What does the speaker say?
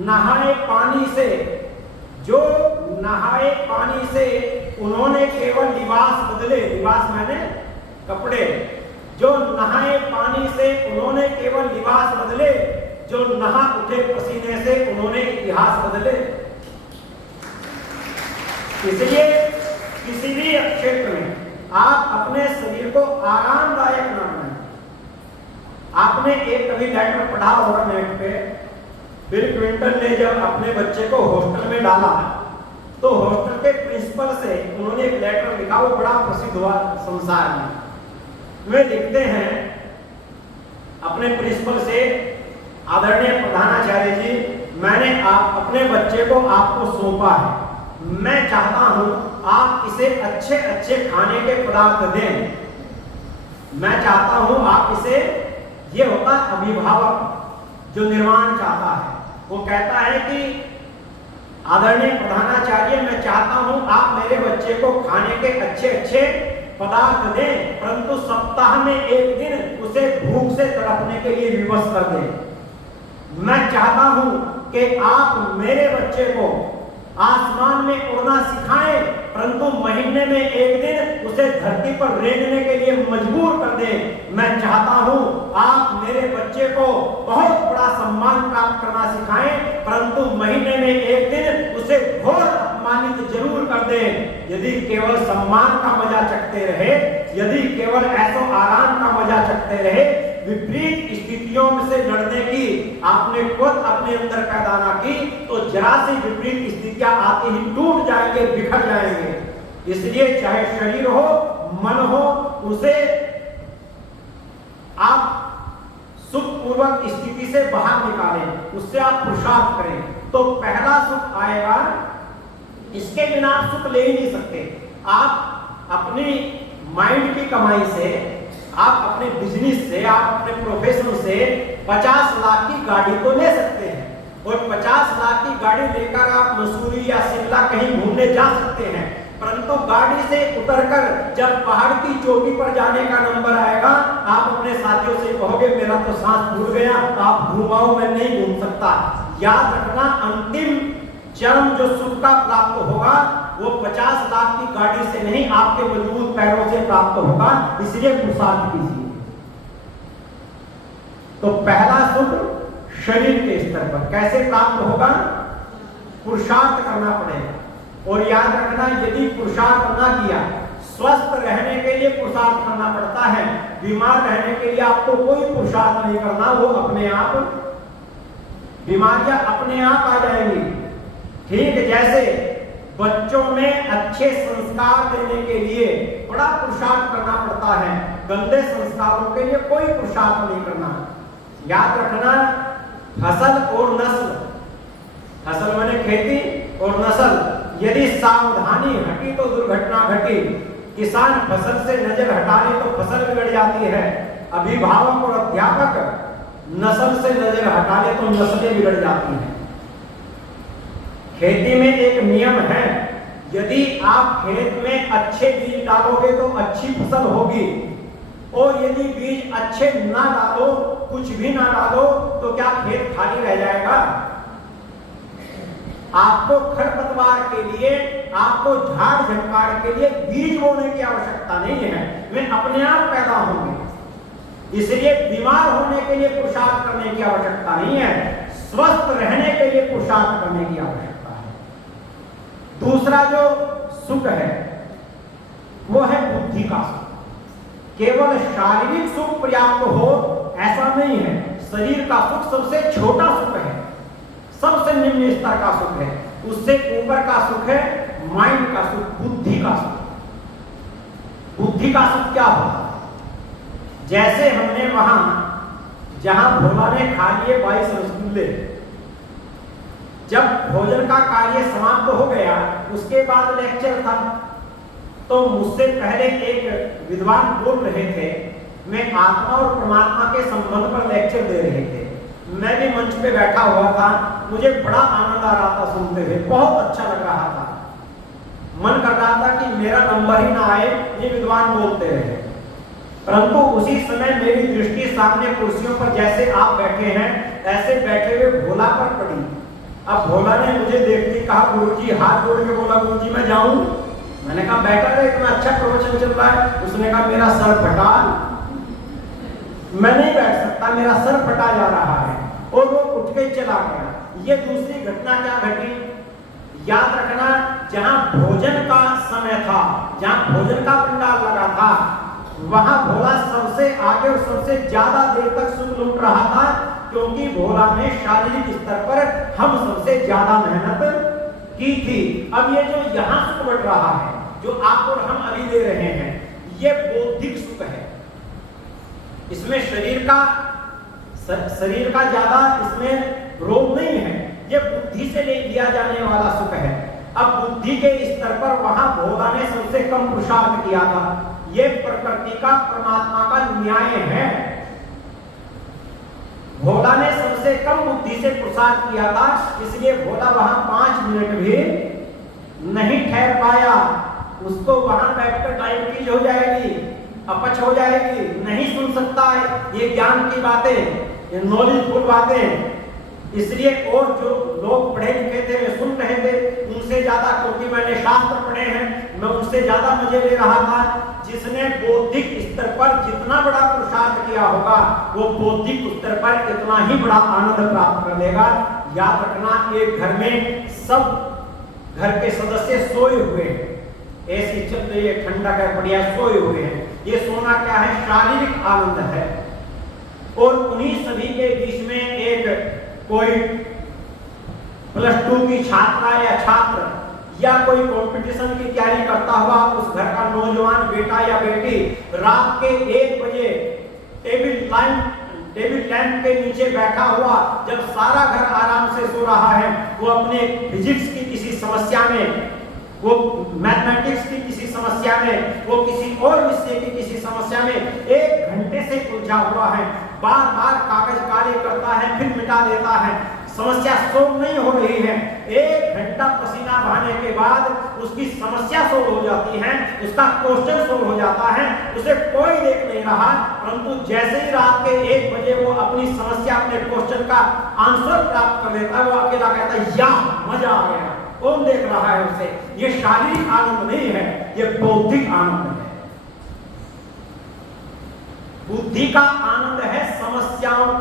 नहाए पानी से, जो नहाए पानी से उन्होंने केवल लिबास बदले, लिबास माने कपड़े, जो नहाए पानी से उन्होंने केवल लिबास बदले, जो नहा उठे पसीने से उन्होंने इतिहास बदले। इसलिए किसी भी क्षेत्र में आप अपने शरीर को आरामदायक न बनाएं। आपने एक कभी लेटर पढ़ा होगा नेट पे, बिल क्लिंटन ने जब अपने बच्चे को हॉस्टल में डाला तो हॉस्टल के प्रिंसिपल से उन्होंने एक लेटर लिखा, वो बड़ा प्रसिद्ध हुआ संसार में। वे लिखते हैं अपने प्रिंसिपल से, आदरणीय प्रधानाचार्य जी, मैंने अपने बच्चे को आपको सौंपा है, मैं चाहता हूं आप इसे अच्छे अच्छे खाने के पदार्थ दें, मैं चाहता हूं आप इसे, ये होता है अभिभावक जो निर्माण चाहता है, वो कहता है कि आदरणीय प्रधानाचार्य, मैं चाहता हूं आप मेरे बच्चे को खाने के अच्छे अच्छे पदार्थ दें, परंतु सप्ताह में एक दिन उसे भूख से तड़पने के लिए विवश कर दें। मैं चाहता हूं कि आप मेरे बच्चे को आसमान में उड़ना सिखाएं, परंतु महीने में एक दिन उसे धरती पर रेंगने के लिए मजबूर कर दें। मैं चाहता हूं आप मेरे बच्चे को बहुत बड़ा सम्मान प्राप्त करना सिखाएं, परंतु महीने में एक दिन उसे घोर अपमानित जरूर कर दें। यदि केवल सम्मान का मजा चखते रहे, यदि केवल ऐसो आराम का मजा चखते रहे, विपरीत स्थितियों से लड़ने की आपने खुद अपने अंदर पैदा ना की, तो जरा सी विपरीत स्थितियां आते ही टूट जाएंगे, बिखर जाएंगे। इसलिए चाहे शरीर हो, मन हो, उसे आप सुखपूर्वक स्थिति से बाहर निकालें, उससे आप पुरुषार्थ करें, तो पहला सुख आएगा। इसके बिना आप सुख ले ही नहीं सकते। आप अपनी माइंड की कमाई से, आप अपने बिजनेस से, आप अपने प्रोफेशन से 50 लाख की गाड़ी तो ले सकते हैं, और 50 लाख की गाड़ी लेकर आप मसूरी या शिमला कहीं घूमने जा सकते हैं, परंतु गाड़ी से उतरकर जब पहाड़ की चोटी पर जाने का नंबर आएगा, आप अपने साथियों से कहोगे मेरा तो सांस फूल गया, आप घुमाओ, मैं नहीं घूम सकता। याद रखना, अंतिम चरम जो सुख का प्राप्त होगा वो 50 लाख की गाड़ी से नहीं, आपके मजबूत पैरों से प्राप्त होगा। इसलिए पुरुषार्थ कीजिए। तो पहला सुख शरीर के स्तर पर कैसे प्राप्त होगा? पुरुषार्थ करना पड़ेगा। और याद रखना, यदि पुरुषार्थ ना किया, स्वस्थ रहने के लिए पुरुषार्थ करना पड़ता है, बीमार रहने के लिए आपको कोई पुरुषार्थ नहीं करना, वो अपने आप बीमारियां अपने आप आ जाएंगी। ठीक जैसे बच्चों में अच्छे संस्कार देने के लिए बड़ा पुरुषार्थ करना पड़ता है, गंदे संस्कारों के लिए कोई पुरुषार्थ नहीं करना। याद रखना, फसल और नस्ल, फसल माने खेती और नस्ल, यदि सावधानी हटी तो दुर्घटना घटी। किसान फसल से नजर हटा ले तो फसल बिगड़ जाती है, अभिभावक और अध्यापक नस्ल से नजर हटा ले तो नस्लें बिगड़ जाती हैं। खेती में एक नियम है, यदि आप खेत में अच्छे बीज डालोगे तो अच्छी फसल होगी, और यदि बीज अच्छे ना डालो, कुछ भी ना डालो, तो क्या खेत खाली रह जाएगा? आपको खरपतवार के लिए, आपको झाड़ झंकार के लिए बीज बोने की आवश्यकता नहीं है, वे अपने आप पैदा होंगे। इसलिए बीमार होने के लिए पुरुषार्थ करने की आवश्यकता नहीं है, स्वस्थ रहने के लिए पुरुषार्थ करने की आवश्यकता है। दूसरा जो सुख है वो है बुद्धि का सुख। केवल शारीरिक सुख पर्याप्त हो ऐसा नहीं है, शरीर का सुख सबसे छोटा सुख है, सबसे निम्न स्तर का सुख है। उससे ऊपर का सुख है माइंड का सुख, बुद्धि का सुख। बुद्धि का सुख क्या होता है? जैसे हमने वहां जहां भोला ने खा लिए 22 रसगुल्ले, जब भोजन का कार्य समाप्त हो गया, उसके बाद लेक्चर था, तो मुझसे पहले एक विद्वान बोल रहे थे, मैं आत्मा और परमात्मा के संबंध पर लेक्चर दे रहे थे। मैं भी मंच पे बैठा हुआ था, मुझे बड़ा आनंद आ रहा था सुनते हुए, बहुत अच्छा लग रहा था। मन कर रहा था कि मेरा नंबर ही ना आए, ये विद्वान बोलते रहे। परंतु उसी समय मेरी दृष्टि सामने कुर्सियों पर जैसे आप बैठे हैं, ऐसे बैठे हुए भोला पर पड़ी। अब भोला ने मुझे देख के कहा, गुरुजी, हाथ जोड़ के बोला, गुरुजी मैं जाऊं? मैंने कहा बैठा रहे, इतना अच्छा प्रवचन चल रहा है। उसने कहा मेरा सर फटा, मैं नहीं बैठ सकता, मेरा सर फटा जा रहा है, और वो उठ के चला गया। ये दूसरी घटना क्या घटी? याद रखना, जहां भोजन का समय था, जहां भोजन का पंडाल लगा था, वहां भोला सबसे आगे और सबसे ज्यादा देर तक सुख लूट रहा था, क्योंकि भोला ने शारीरिक स्तर पर हम सबसे ज्यादा मेहनत की थी। अब ये जो यहाँ सुख बढ़ रहा है, जो आप और हम अभी ले रहे हैं, ये बौद्धिक सुख है। इसमें शरीर का ज्यादा इसमें रोग नहीं है, ये बुद्धि से ले लिया जाने वाला सुख है। अब बुद्धि के स्तर पर वहां भोला ने सबसे कम पुरुषार्थ किया था। ये प्रकृति का, परमात्मा का न्याय है। भोला ने सबसे कम बुद्धि से पुरुषार्थ किया था, इसलिए भोला वहां 5 मिनट भी नहीं ठहर पाया। उसको वहां बैठकर डायबिटीज हो जाएगी, अपच हो जाएगी, नहीं सुन सकता है ये ज्ञान की बातें, ये नॉलेजफुल बातें। इसलिए और जो लोग पढ़े लिखे थे वे सुन रहे थे, उनसे ज्यादा, क्योंकि मैंने शास्त्र पढ़े हैं, मैं उनसे ज्यादा मजे ले रहा था। जिसने बौद्धिक स्तर पर जितना बड़ा पुरुषार्थ किया होगा, वो बौद्धिक स्तर पर इतना ही बड़ा आनंद प्राप्त कर लेगा। याद रखना, एक घर में सब घर के सदस्य सोए हुए हैं, ऐसी चल रही है, ठंडक है, बढ़िया सोए हुए हैं। ये सोना क्या है? शारीरिक आनंद है। और उन्हीं सभी के बीच में एक कोई +2 की छात्रा या छात्र या कोई कंपटीशन की तैयारी करता हुआ उस घर का नौजवान बेटा या बेटी रात के 1 बजे टेबल लैंप के नीचे बैठा हुआ, जब सारा घर आराम से सो रहा है, वो अपने फिजिक्स की किसी समस्या में, वो मैथमेटिक्स की किसी समस्या में, वो किसी और विषय की किसी समस्या में 1 घंटे से उलझा हुआ है, बार बार कागज काले करता है, फिर मिटा देता है, समस्या सोल्व नहीं हो रही है। 1 घंटा पसीना बहाने के बाद उसकी समस्या सोल्व हो जाती है, उसका क्वेश्चन सोल्व हो जाता है, उसे कोई देख नहीं रहा। परंतु जैसे ही रात के 1 बजे वो अपनी समस्या, अपने क्वेश्चन का आंसर प्राप्त कर लेता है, वो अकेला कहता है या मजा आ गया, कौन देख रहा है उसे? ये शारीरिक आनंद नहीं है, ये बौद्धिक आनंद है। बुद्धि का आनंद है समस्याओं का